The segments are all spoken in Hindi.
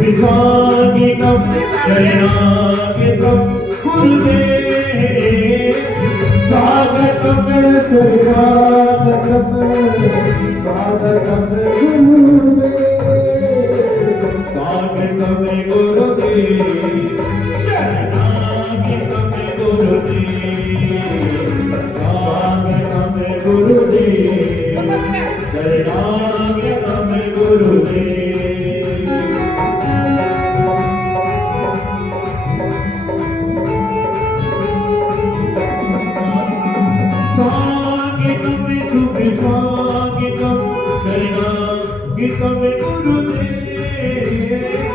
विभागितं शरणागतं गुरुदेव स्वागतं स्वागतं स्वागतं गुरुदेव स्वागतं गुरुदेव शरणागतं गुरुदेव स्वागतं गुरुदेव शरणागतं गुरुदेव स्वागतं शरणागतं गुरुदेव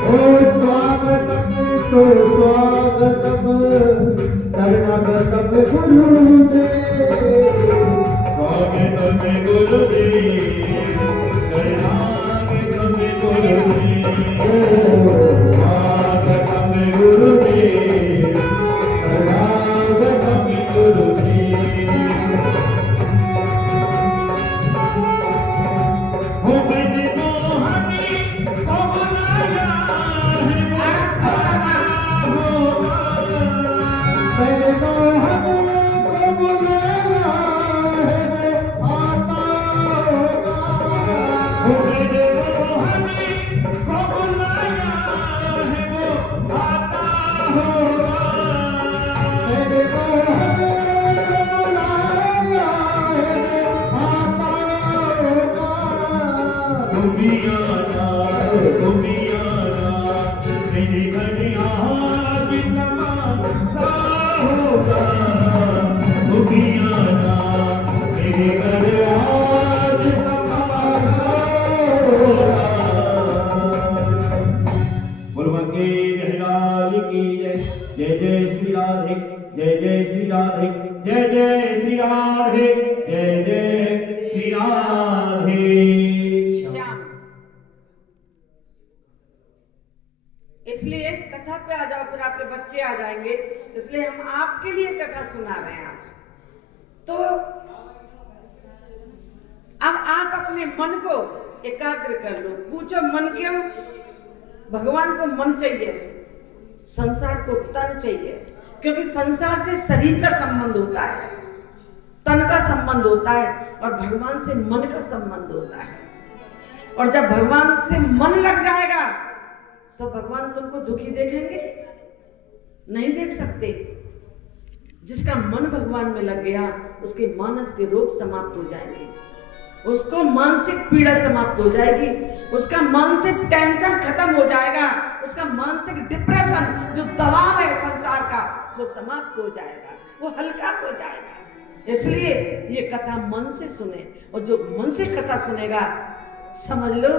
ओ स्वागतं सुस्वागतं शरणागतं गुरुदेव स्वागतं गुरुदेव शरणागतं गुरुदेव स्वागतं गुरुदेव शरणागतं गुरुदेव जय जय श्री राधे जय जय श्री राधे जय जय श्री राधे जय जय श्री राधे। इसलिए कथा पे आ जाओ, फिर आपके बच्चे आ जाएंगे, इसलिए हम आपके लिए कथा सुना रहे हैं आज। तो अब आप अपने मन को एकाग्र कर लो। पूछो मन क्यों? भगवान को मन चाहिए, संसार को तन चाहिए, क्योंकि संसार से शरीर का संबंध होता है, तन का संबंध होता है, और भगवान से मन का संबंध होता है। और जब भगवान से मन लग जाएगा तो भगवान तुमको दुखी देखेंगे? नहीं देख सकते। जिसका मन भगवान में लग गया उसके मानस के रोग समाप्त हो जाएंगे, उसको मानसिक पीड़ा समाप्त हो जाएगी, उसका मानसिक टेंशन खत्म हो जाएगा, उसका मानसिक डिप्रेशन जो दबाव है संसार का वो समाप्त हो जाएगा, वो हल्का हो जाएगा। इसलिए ये कथा मन से सुने, और जो मन से कथा सुनेगा समझ लो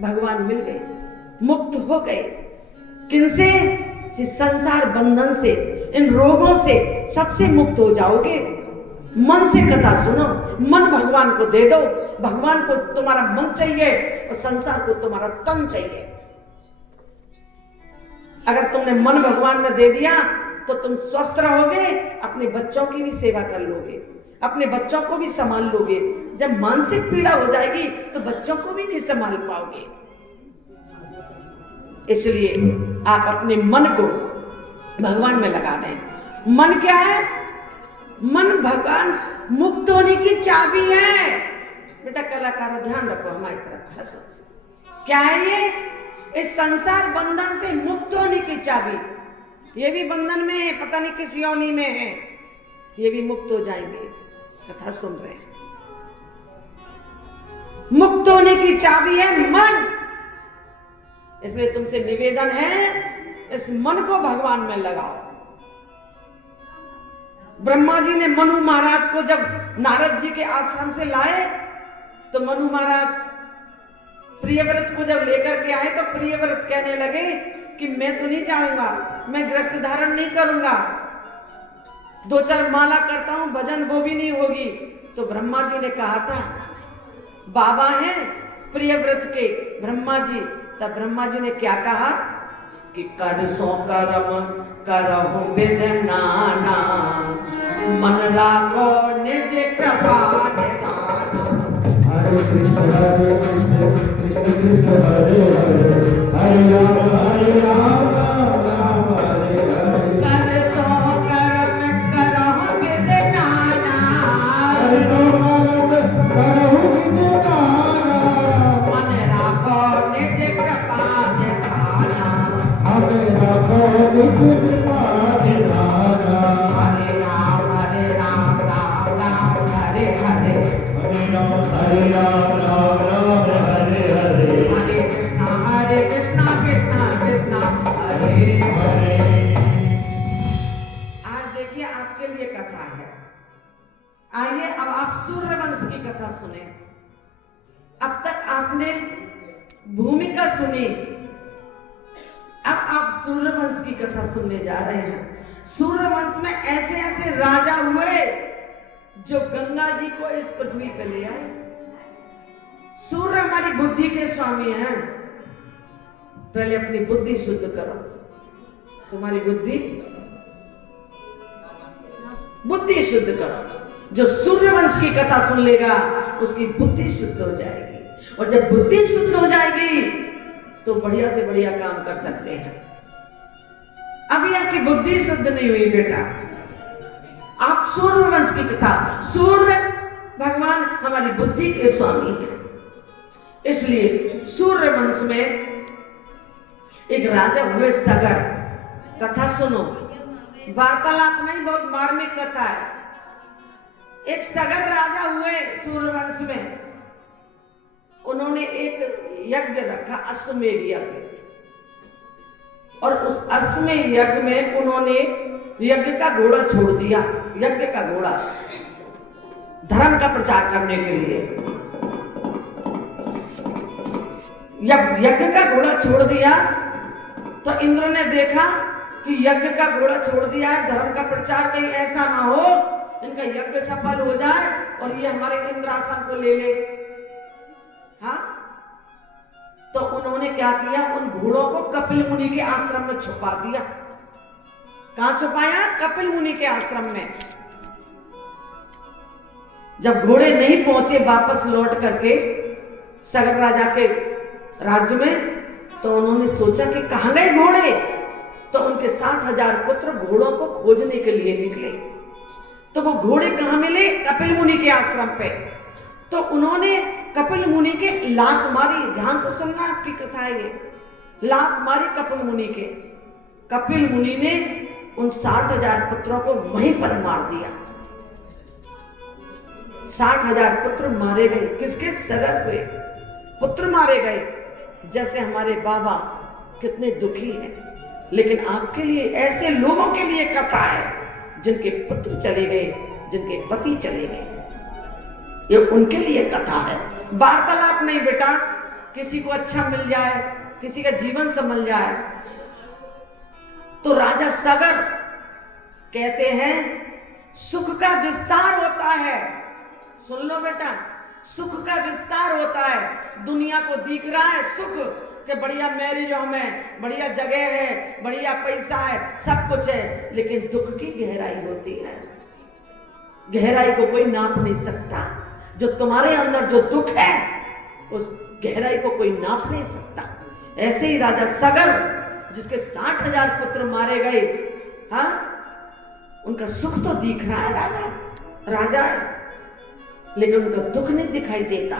भगवान मिल गए, मुक्त हो गए। किनसे? इस संसार बंधन से, इन रोगों से सबसे मुक्त हो जाओगे। मन से कथा सुनो, मन भगवान को दे दो। भगवान को तुम्हारा मन चाहिए और संसार को तुम्हारा तन चाहिए। अगर तुमने मन भगवान में दे दिया तो तुम स्वस्थ रहोगे, अपने बच्चों की भी सेवा कर लोगे, अपने बच्चों को भी संभाल लोगे। जब मानसिक पीड़ा हो जाएगी तो बच्चों को भी नहीं संभाल पाओगे। इसलिए आप अपने मन को भगवान में लगा दें। मन क्या है? मन भगवान मुक्त होने की चाबी है। बेटा कलाकारों ध्यान रखो, हमारी तरफ हंसो। क्या है ये? इस संसार बंधन से मुक्त होने की चाबी। ये भी बंधन में है, पता नहीं किस योनि में है, ये भी मुक्त हो जाएंगे। कथा सुन रहे हैं। मुक्त होने की चाबी है मन। इसलिए तुमसे निवेदन है, इस मन को भगवान में लगाओ। ब्रह्मा जी ने मनु महाराज को जब नारद जी के आश्रम से लाए तो मनु महाराज प्रियव्रत को जब लेकर के आए तो प्रियव्रत कहने लगे कि मैं तो नहीं जाऊंगा, मैं ग्रस्त धारण नहीं करूंगा, 2-4 माला करता हूं, भजन वो भी नहीं होगी। तो ब्रह्मा जी ने कहा था, बाबा हैं प्रियव्रत के ब्रह्मा जी। तब ब्रह्मा जी ने क्या कहा कि कर सो करम करहु विधनाना, मन लाको निज कृपा निधाना। आइए अब आप सूर्यवंश की कथा सुने। अब तक आपने भूमिका सुनी, अब आप सूर्यवंश की कथा सुनने जा रहे हैं। सूर्यवंश में ऐसे ऐसे राजा हुए जो गंगा जी को इस पृथ्वी पे ले आए। सूर्य हमारी बुद्धि के स्वामी हैं। पहले अपनी बुद्धि शुद्ध करो। तुम्हारी बुद्धि शुद्ध करो। जो सूर्यवंश की कथा सुन लेगा उसकी बुद्धि शुद्ध हो जाएगी, और जब बुद्धि शुद्ध हो जाएगी तो बढ़िया से बढ़िया काम कर सकते हैं। अभी आपकी बुद्धि शुद्ध नहीं हुई बेटा। आप सूर्यवंश की कथा, सूर्य भगवान हमारी बुद्धि के स्वामी हैं, इसलिए सूर्यवंश में एक राजा हुए सगर। कथा सुनो, वार्तालाप नहीं, बहुत मार्मिक कथा है। एक सगर राजा हुए सूर्यवंश में। उन्होंने एक यज्ञ रखा, अश्वमेध यज्ञ, और उस अश्वमेध यज्ञ में उन्होंने यज्ञ का घोड़ा छोड़ दिया। यज्ञ का घोड़ा धर्म का प्रचार करने के लिए यज्ञ का घोड़ा छोड़ दिया। तो इंद्र ने देखा कि यज्ञ का घोड़ा छोड़ दिया है, धर्म का प्रचार, कहीं ऐसा ना हो इनका यज्ञ सफल हो जाए और ये हमारे इंद्रासन को ले ले। हाँ, तो उन्होंने क्या किया, उन घोड़ों को कपिल मुनि के आश्रम में छुपा दिया। कहां छुपाया? कपिल मुनि के आश्रम में। जब घोड़े नहीं पहुंचे वापस लौट करके सगर राजा के राज्य में, तो उन्होंने सोचा कि कहां गए घोड़े। तो उनके 60,000 पुत्र घोड़ों को खोजने के लिए निकले। तो वो घोड़े कहां मिले? कपिल मुनि के आश्रम पे। तो उन्होंने कपिल मुनि के लात मारी। ध्यान से सुनना, आपकी कथा है ये। लात मारी कपिल मुनि के। कपिल मुनि ने उन 60,000 पुत्रों को वहीं पर मार दिया। 60,000 पुत्र मारे गए। किसके? सगर हुए पुत्र मारे गए। जैसे हमारे बाबा कितने दुखी हैं, लेकिन आपके लिए, ऐसे लोगों के लिए कथा है जिनके पुत्र चले गए, जिनके पति चले गए। ये उनके लिए कथा है, वार्तालाप नहीं बेटा। किसी को अच्छा मिल जाए, किसी का जीवन संभल जाए। तो राजा सगर कहते हैं सुख का विस्तार होता है। सुन लो बेटा, सुख का विस्तार होता है। दुनिया को दिख रहा है सुख कि बढ़िया मैरिज होम है, बढ़िया जगह है, बढ़िया पैसा है, सब कुछ है, लेकिन दुख की गहराई होती है। गहराई को कोई नाप नहीं सकता। जो तुम्हारे अंदर जो दुख है उस गहराई को कोई नाप नहीं सकता। ऐसे ही राजा सगर, जिसके 60,000 पुत्र मारे गए, हाँ, उनका सुख तो दिख रहा है, राजा है, लेकिन उनका दुख नहीं दिखाई देता।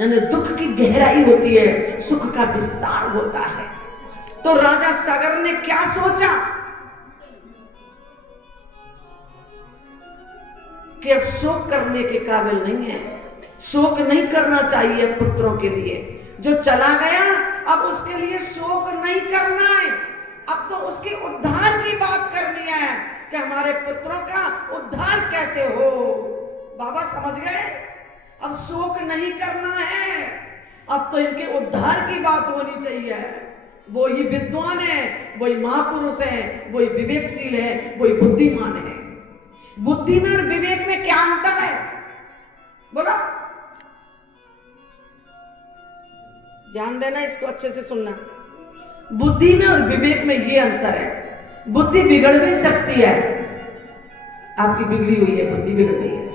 यानी दुख की गहराई होती है, सुख का विस्तार होता है। तो राजा सगर ने क्या सोचा कि अब शोक करने के काबिल नहीं है, शोक नहीं करना चाहिए पुत्रों के लिए। जो चला गया अब उसके लिए शोक नहीं करना है, अब तो उसके उद्धार की बात करनी है कि हमारे पुत्रों का उद्धार कैसे हो। बाबा समझ गए? अब शोक नहीं करना है, अब तो इनके उद्धार की बात होनी चाहिए। वो ही विद्वान है, वही महापुरुष है, वही विवेकशील है, वही बुद्धिमान है। बुद्धि में और विवेक में क्या अंतर है बोलो? ध्यान देना, इसको अच्छे से सुनना। बुद्धि में और विवेक में ये अंतर है। बुद्धि बिगड़ भी सकती है, आपकी बिगड़ी हुई है, बुद्धि बिगड़ गई है,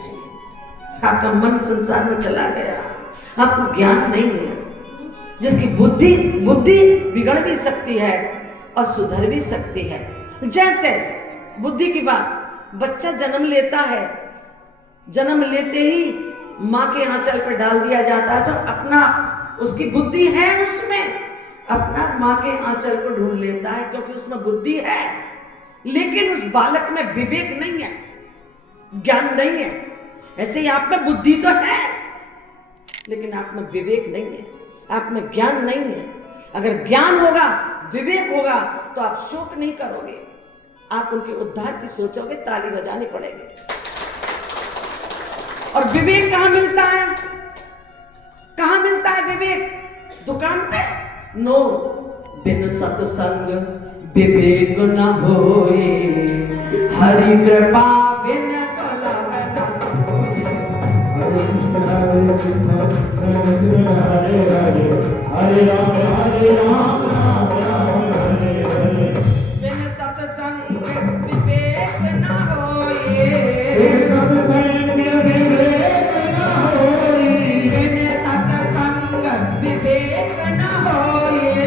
आपका मन संसार में चला गया, आपको ज्ञान नहीं है, जिसकी बुद्धि बिगड़ भी सकती है और सुधर भी सकती है। जैसे बुद्धि की बात, बच्चा जन्म लेता है, जन्म लेते ही माँ के आंचल पर डाल दिया जाता है, तो अपना उसकी बुद्धि है, उसमें अपना माँ के आंचल को ढूंढ लेता है, क्योंकि उसमें बुद्धि है। लेकिन उस बालक में विवेक नहीं है, ज्ञान नहीं है। ऐसे ही आप में बुद्धि तो है, लेकिन आप में विवेक नहीं है, आप में ज्ञान नहीं है। अगर ज्ञान होगा, विवेक होगा, तो आप शोक नहीं करोगे, आप उनके उद्धार की सोचोगे, ताली बजानी पड़ेगी। और विवेक कहां मिलता है? कहां मिलता है विवेक? दुकान पे? नो, बिन सत्संग विवेक न होए, हरि कृपा बिन सलह न सोए। हरे हरे हरे राम हरे राम राम राम हरे हरे। बिन सत्संग विवेक न होए, सत्संग विवेक न होए, बिन सत्संग विवेक न होए,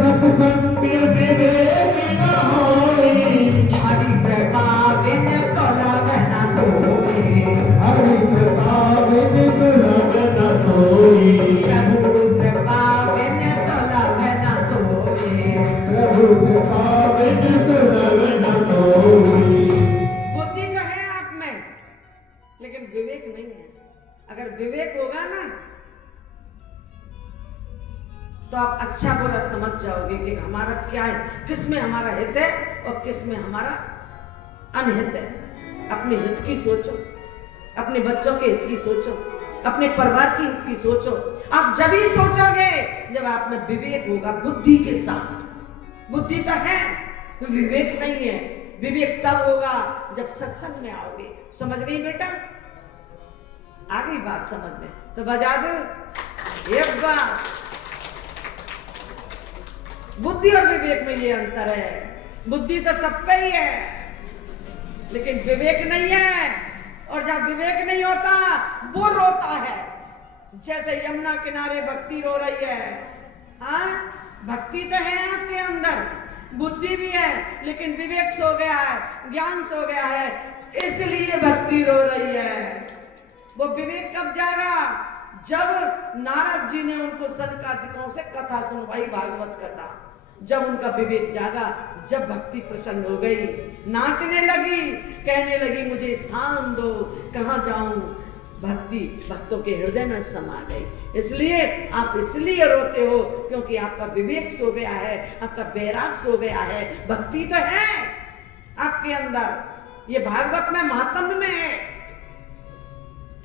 सत्संग विवेक न होए, हरि कृपा बिन सलह न सोए। हरि कृपा बिन सलह न सोए, प्रभु कृपा बिन सलह न सोए। प्रभु कृपा बिन सलह न सोए। बुद्धि तो है आप में, लेकिन विवेक नहीं है। अगर विवेक होगा ना, तो आप अच्छा बुरा समझ जाओगे कि हमारा क्या है, किस में हमारा हित है और किस में हमारा अनहित है। अपने हित की सोचो, अपने बच्चों के हित की सोचो, अपने परिवार की हित की सोचो। आप जब ही सोचोगे जब आप में विवेक होगा, बुद्धि के साथ। बुद्धि तो है, विवेक नहीं है। विवेक तब होगा जब सत्संग में आओगे। समझ गई बेटा? आ गई बात समझ में? तो बजा दो एक बार। बुद्धि और विवेक में ये अंतर है। बुद्धि तो सब पे ही है, लेकिन विवेक नहीं है। और जब विवेक नहीं होता, वो रोता है। जैसे यमुना किनारे भक्ति रो रही है। हाँ, भक्ति तो है आपके अंदर, बुद्धि भी है, लेकिन विवेक सो गया है, ज्ञान सो गया है, इसलिए भक्ति रो रही है। वो विवेक कब जागा? जब नारद जी ने उनको सनकादिकों से कथा सुनवाई, भागवत कथा। जब उनका विवेक जागा, जब भक्ति प्रसन्न हो गई, नाचने लगी, कहने लगी मुझे स्थान दो, कहाँ जाऊं। भक्ति भक्तों के हृदय में समा गई। इसलिए आप इसलिए रोते हो क्योंकि आपका विवेक सो गया है, आपका वैराग सो गया है। भक्ति तो है आपके अंदर। ये भागवत में महात्म्य में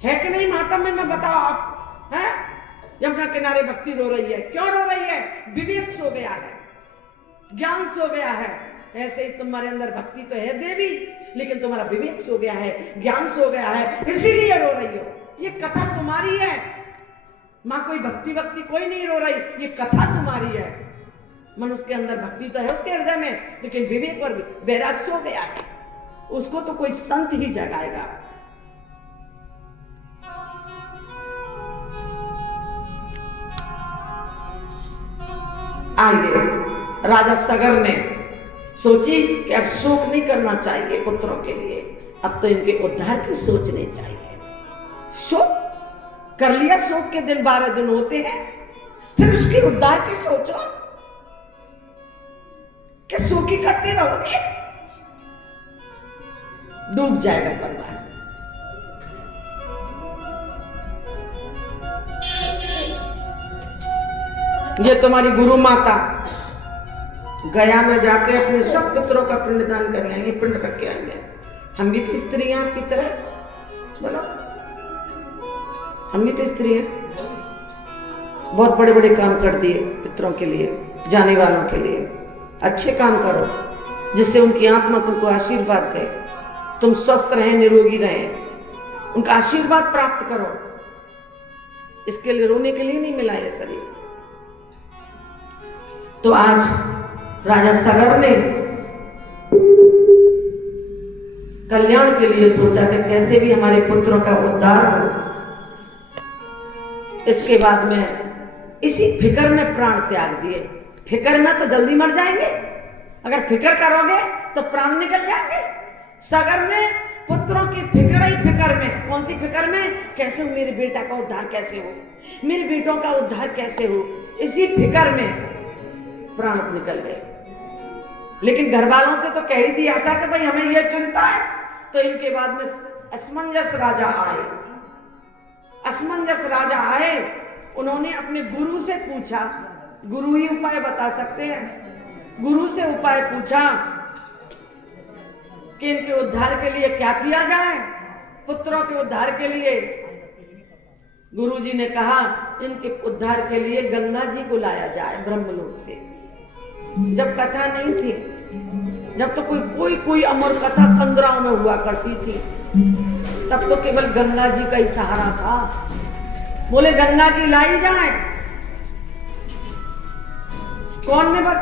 है कि नहीं? महात्म्य में बताओ आप। है यमुना किनारे भक्ति रो रही है, क्यों रो रही है? विवेक सो गया है, ज्ञान सो गया है। ऐसे ही तुम्हारे अंदर भक्ति तो है देवी, लेकिन तुम्हारा विवेक सो गया है, ज्ञान सो गया है, इसीलिए रो रही हो। ये कथा तुम्हारी है माँ, कोई भक्ति कोई नहीं रो रही, ये कथा तुम्हारी है। मनुष्य के अंदर भक्ति तो है उसके हृदय में, लेकिन विवेक और वैराग सो गया है। उसको तो कोई संत ही जगाएगा। आइए, राजा सगर ने सोची कि अब शोक नहीं करना चाहिए पुत्रों के लिए, अब तो इनके उद्धार की सोचनी चाहिए। शोक कर लिया, शोक के दिन 12 दिन होते हैं, फिर उसके उद्धार की सोचो। क्या शोकी करते रहोगे? डूब जाएगा परिवार। ये तुम्हारी गुरु माता गया में जाके अपने सब पुत्रों का पिंडदान कर आएंगे, पिंड रख के आएंगे। हम भी तो स्त्री हैं आपकी तरह, बोलो, हम भी तो स्त्री हैं। बहुत बड़े बड़े काम कर दिए पितरों के लिए, जाने वालों के लिए। अच्छे काम करो जिससे उनकी आत्मा तुमको आशीर्वाद दे, तुम स्वस्थ रहें, निरोगी रहें, उनका आशीर्वाद प्राप्त करो। इसके लिए रोने के लिए नहीं मिला ये शरीर। तो आज राजा सगर ने कल्याण के लिए सोचा कि कैसे भी हमारे पुत्रों का उद्धार हो। इसके बाद में इसी फिक्र में प्राण त्याग दिए। फिक्र में तो जल्दी मर जाएंगे, अगर फिक्र करोगे तो प्राण निकल जाएंगे। सागर में पुत्रों की फिक्र ही फिक्र में, कौन सी फिक्र में, कैसे हो मेरे बेटा का उद्धार कैसे हो, मेरे बेटों का उद्धार कैसे हो, इसी फिक्र में प्राण निकल गए। लेकिन घर वालों से तो कह ही दिया था कि भाई हमें यह चिंता है। तो इनके बाद में असमंजस राजा आए। असमंजस राजा आए, उन्होंने अपने गुरु से पूछा, गुरु ही उपाय बता सकते हैं। गुरु से उपाय पूछा कि इनके उद्धार के लिए क्या किया जाए, पुत्रों के उद्धार के लिए। गुरु जी ने कहा इनके उद्धार के लिए गंगा जी को लाया जाए ब्रह्मलोक से। जब कथा नहीं थी, जब तो कोई अमर कथा कंदराओं में हुआ करती थी, तब तो केवल गंगा जी का ही सहारा था। बोले गंगा जी लाई जाए।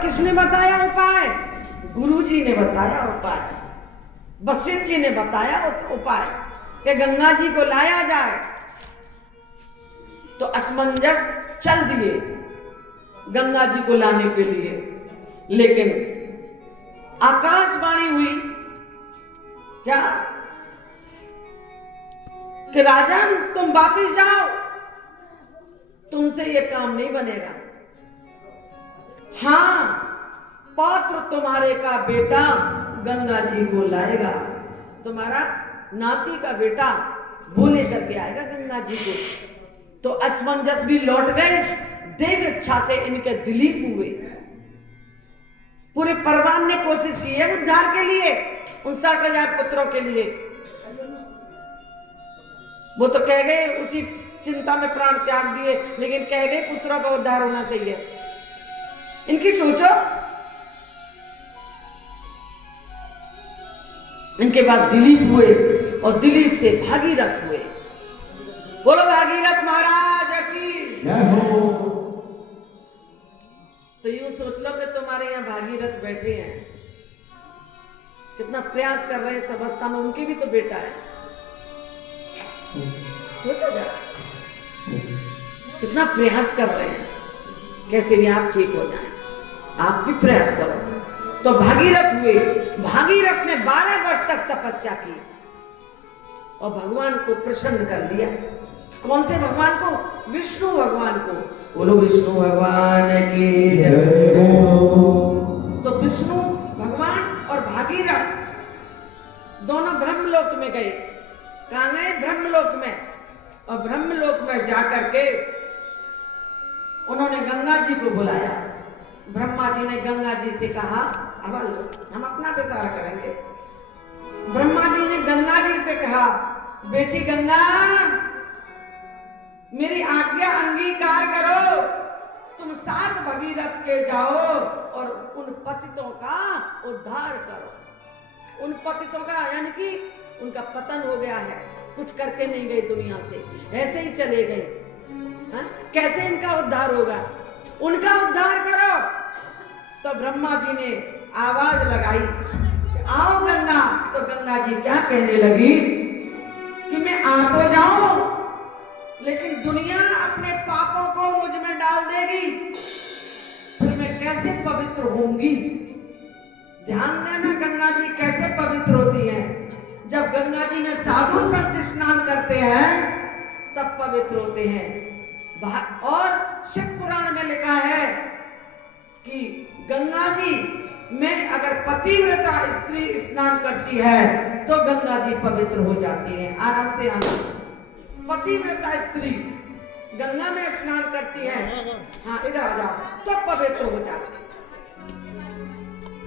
किसने बताया उपाय? गुरु जी ने बताया उपाय, वशिष्ठ जी ने बताया उपाय कि गंगा जी को लाया जाए। तो असमंजस चल दिए गंगा जी को लाने के लिए। लेकिन आकाशवाणी हुई क्या कि राजन तुम वापिस जाओ, तुमसे ये काम नहीं बनेगा। हाँ, पौत्र तुम्हारे का बेटा गंगा जी को लाएगा, तुम्हारा नाती का बेटा वो लेकर के आएगा गंगा जी को। तो असमंजस भी लौट गए। देव इच्छा से इनके दिलीप हुए। पूरे परवान ने कोशिश की है उद्धार के लिए, 59,000 पुत्रों के लिए। वो तो कह गए, उसी चिंता में प्राण त्याग दिए, लेकिन कह गए पुत्रों का उद्धार होना चाहिए। इनकी सोचो। इनके बाद दिलीप हुए और दिलीप से भागीरथ हुए। बोलो भागीरथ महाराज की। तो यूं सोच लो कि तुम्हारे यहाँ भागीरथ बैठे हैं, कितना प्रयास कर रहे हैं इस अवस्था में, उनके भी तो बेटा है। सोचो जरा कितना प्रयास कर रहे हैं, कैसे भी आप ठीक हो जाएं। आप भी प्रयास करो। तो भागीरथ हुए। भागीरथ ने 12 वर्ष तक तपस्या की और भगवान को प्रसन्न कर दिया। कौन से भगवान को? विष्णु भगवान को। बोलो विष्णु भगवान की जय। तो विष्णु भगवान और भागीरथ दोनों ब्रह्मलोक में गए। कहाँ गए? ब्रह्मलोक में। और ब्रह्मलोक में जाकर के उन्होंने गंगा जी को बुलाया। ब्रह्मा जी ने गंगा जी से कहा, अब हम अपना विचार करेंगे। ब्रह्मा जी ने गंगा जी से कहा, बेटी गंगा मेरी आज्ञा अंगीकार करो, तुम 7 भगीरथ के जाओ और उन पतितों का उद्धार करो। उन पतितों का यानी कि उनका पतन हो गया है, कुछ करके नहीं गए दुनिया से, ऐसे ही चले गए। कैसे इनका उद्धार होगा? उनका उद्धार करो। तो ब्रह्मा जी ने आवाज लगाई, आओ गंगा। तो गंगा जी क्या कहने लगी कि मैं आ तो जाऊं, लेकिन दुनिया अपने पापों को मुझ में डाल देगी, फिर मैं कैसे पवित्र होंगी? ध्यान देना, गंगा जी कैसे पवित्र होती हैं। जब गंगा जी में साधु संत स्नान करते हैं तब पवित्र होते हैं। और शिव पुराण में लिखा है कि गंगा जी में अगर पतिव्रता स्त्री स्नान करती है तो गंगा जी पवित्र हो जाती है। आराम से आना। पतिव्रता स्त्री गंगा में स्नान करती है, हाँ इधर आ जाओ, तो पवित्र हो जाती है।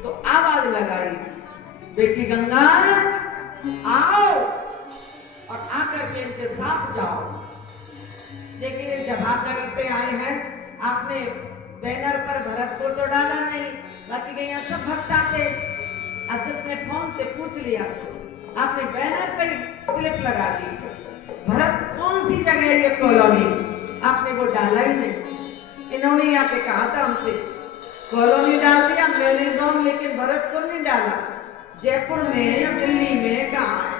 तो आवाज लगाई, बेटी गंगा आओ, और आकर के इनके साथ जाओ। देखिए जवाहरनगर से आए हैं, आपने बैनर पर भरतपुर तो डाला नहीं, बाकी यहाँ सब भक्त आते। अब जिसने फोन से पूछ लिया तो आपने बैनर पे स्लिप लगा दी, भरत कौन सी जगह है ये कॉलोनी, आपने वो डाला ही नहीं। इन्होंने यहाँ पे कहा था हमसे, कॉलोनी डाल दिया मैंने जोन, लेकिन भरतपुर नहीं डाला। जयपुर में या दिल्ली में कहाँ है?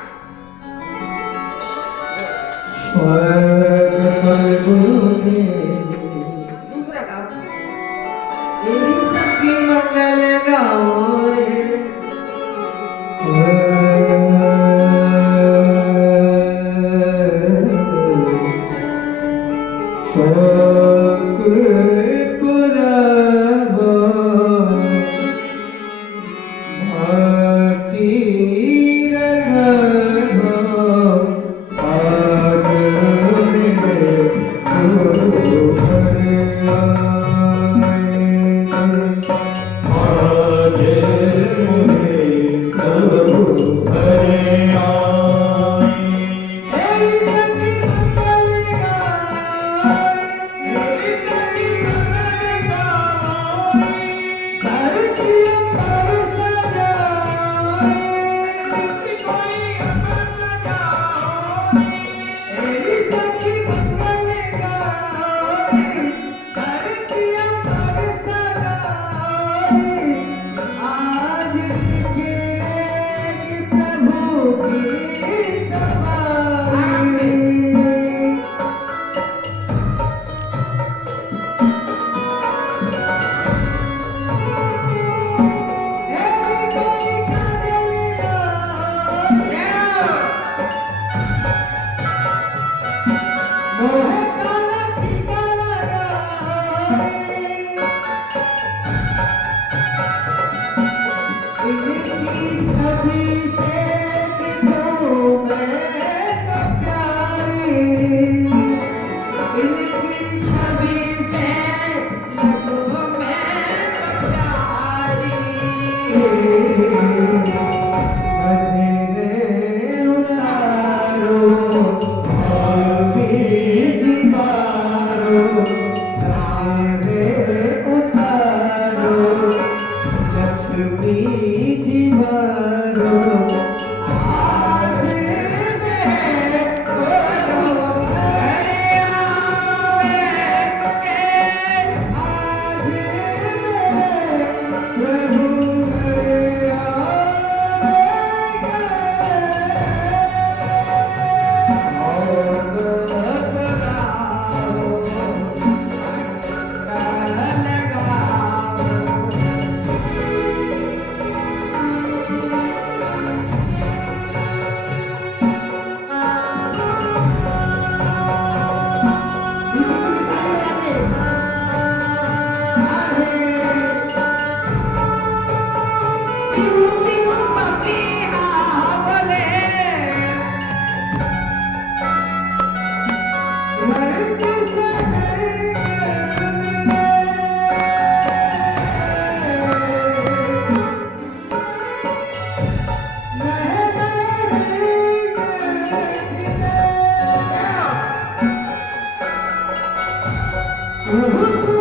Uhul.